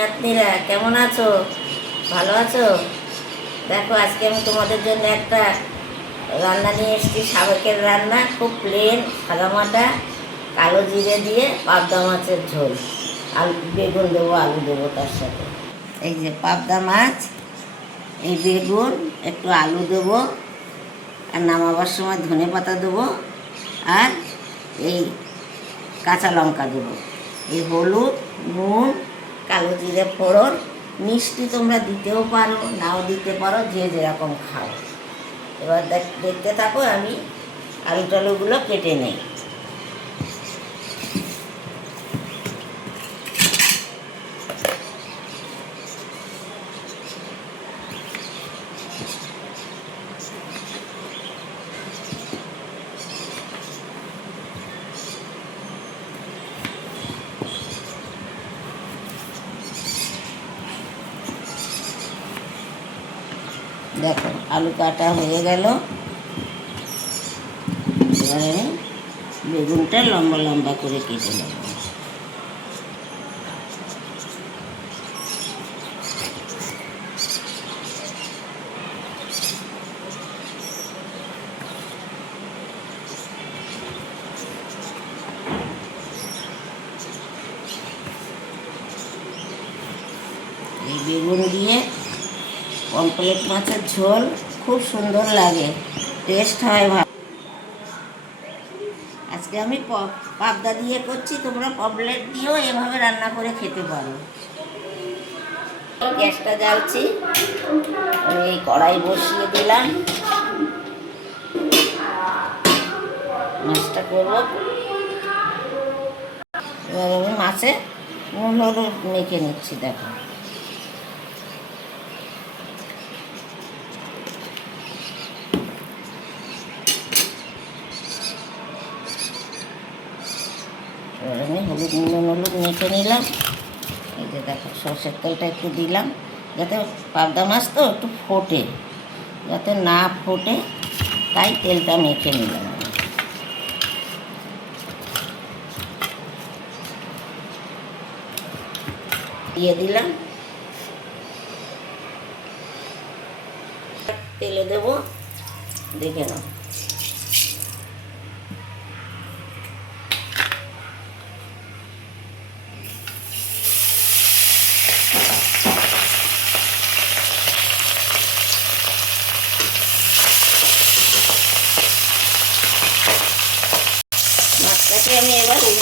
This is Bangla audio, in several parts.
নাতনিরা কেমন আছো? ভালো আছো? দেখো, আজকে আমি তোমাদের জন্য একটা রান্না নিয়ে এসেছি সাবেকের রান্না, খুব প্লেন সাদামাটা কালো জিরে দিয়ে পাবদা মাছের ঝোল। আলু, বেগুন দেবো, আলু দেবো তার সাথে। এই যে পাবদা মাছ, এই বেগুন, একটু আলু দেবো, আর নামাবার সময় ধনে পাতা দেবো, আর এই কাঁচা লঙ্কা দেবো। এই হলুদ, নুন কালো জিরে ফোড়ন, মিষ্টি তোমরা দিতেও পারো, নাও দিতে পারো, যে যেরকম খাও। এবার দেখ- দেখতে থাকো, আমি আলু টালুগুলো কেটে নেই। দেখো আলু কাটা হয়ে গেল। এবারে বেগুনটা লম্বা লম্বা করে কেটে নেব। বেগুন দিয়ে পমপ্লেট মাছের ঝোল, খুব সুন্দর লাগে। টেস্ট হয় ভালো। আজকে আমি পাবদা দিয়ে করছি, তোমরা পমপ্লেট দিয়েও এভাবে রান্না করে খেতে পারো। গ্যাসটা জ্বালছি। এই কড়াই বসিয়ে দিলাম। মাছটা করব। এবার আমি মাছে নুন মেখে নিচ্ছি, দেখো। আমি হলুদ নুন হলুদ মেখে নিলাম এই যে দেখো, সর্ষের তেলটা একটু দিলাম। যাতে পাবদা মাছ তো একটু ফোটে। যাতে না ফোটে, তাই তেলটা মেখে নিলাম। দিয়ে দিলাম। তেলে দেবো। দেখে নাও মাছটাকে আমি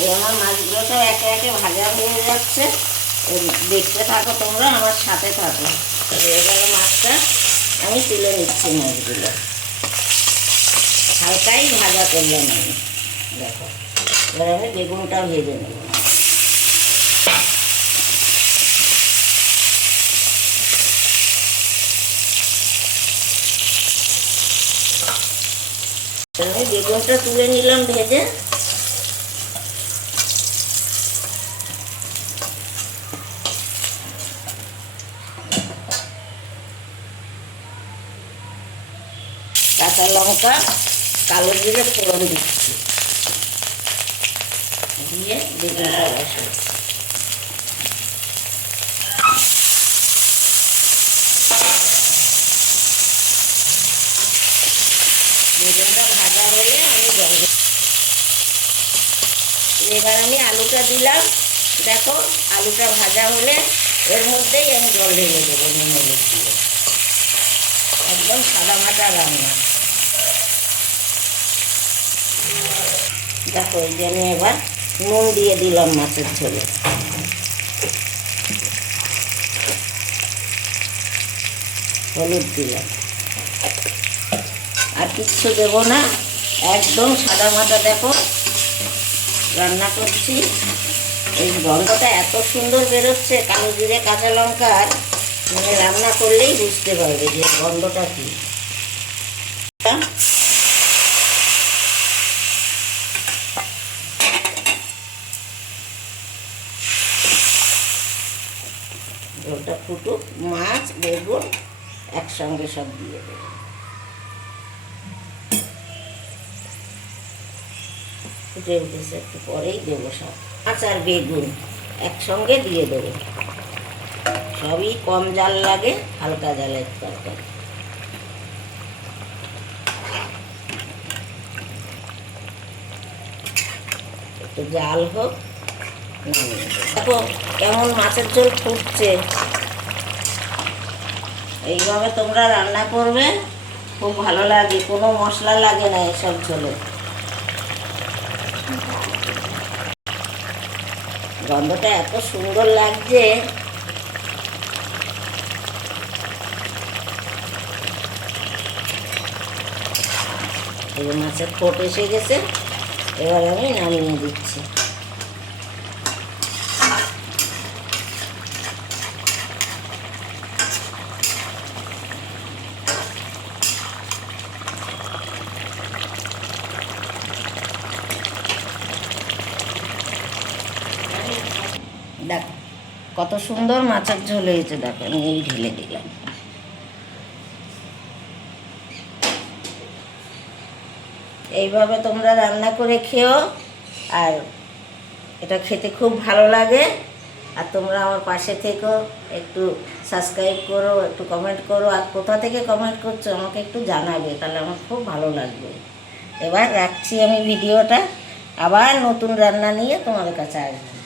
এই আমার মাছগুলো সব একে একে ভাজা হয়ে যাচ্ছে। দেখতে থাকো তোমরা, আমার সাথে থাকো। গেল মাছটা, আমি তুলে নিচ্ছি মাছগুলো। হালকাই ভাজা করলাম আমি। দেখো, এবার আমি বেগুনটা ভেজে নেব। আমি বেগুনটা তুলে নিলাম ভেজে। কাঁচা লঙ্কা, কালো জিরে ফোড়ন দিচ্ছি। দিয়ে বেগুনটা বসে বেগুনটা ভাজা হলে আমি জল। এবার আমি আলুটা দিলাম। দেখো, আলুটা ভাজা হলে এর মধ্যেই আমি জল ঢেলে দেবো নুন দিয়ে। একদম সাদা মাটা রান্না। দেখো এই যে আমি এবার নুন দিয়ে দিলাম মাছের ঝোলে। হলুদ দিলাম। আর কিচ্ছু দেবো না, একদম সাদা মাটা দেখো। রান্না করছি। এই গন্ধটা এত সুন্দর বেরোচ্ছে, কালো জিরে, কাঁচা লঙ্কার মানে রান্না করলেই বুঝতে পারবে যে গন্ধটা কি। ঝোলটা ফুটুক, মাছ, বেগুন একসঙ্গে সব দিয়ে দেবো। ফুটে উঠেছে একটু পরেই দেবো সব। আর বেগুন একসঙ্গে দিয়ে দেবো। সবই কম জাল লাগে, হালকা জালের তরকারি। একটু জাল হোক। দেখো, কেমন মাছের ঝোল ফুটছে। এইভাবে তোমরা রান্না করবে, খুব ভালো লাগে, কোনো মশলা লাগে না এসব ঝোলে। গন্ধটা এত সুন্দর লাগছে। এই মাছের ফোট এসে গেছে, এবার আমি নামিয়ে দিচ্ছি দেখো কত সুন্দর মাছের ঝোল হয়েছে, দেখো, আমি এই ঢেলে দিলাম। এইভাবে তোমরা রান্না করে খেও, আর এটা খেতে খুব ভালো লাগে। আর তোমরা আমার পাশে থেকো, একটু সাবস্ক্রাইব করো, একটু কমেন্ট করো, আর কোথা থেকে কমেন্ট করছ আমাকে একটু জানাবে, তাহলে আমার খুব ভালো লাগবে। এবার রাখছি আমি ভিডিওটা। আবার নতুন রান্না নিয়ে তোমাদের কাছে আসব।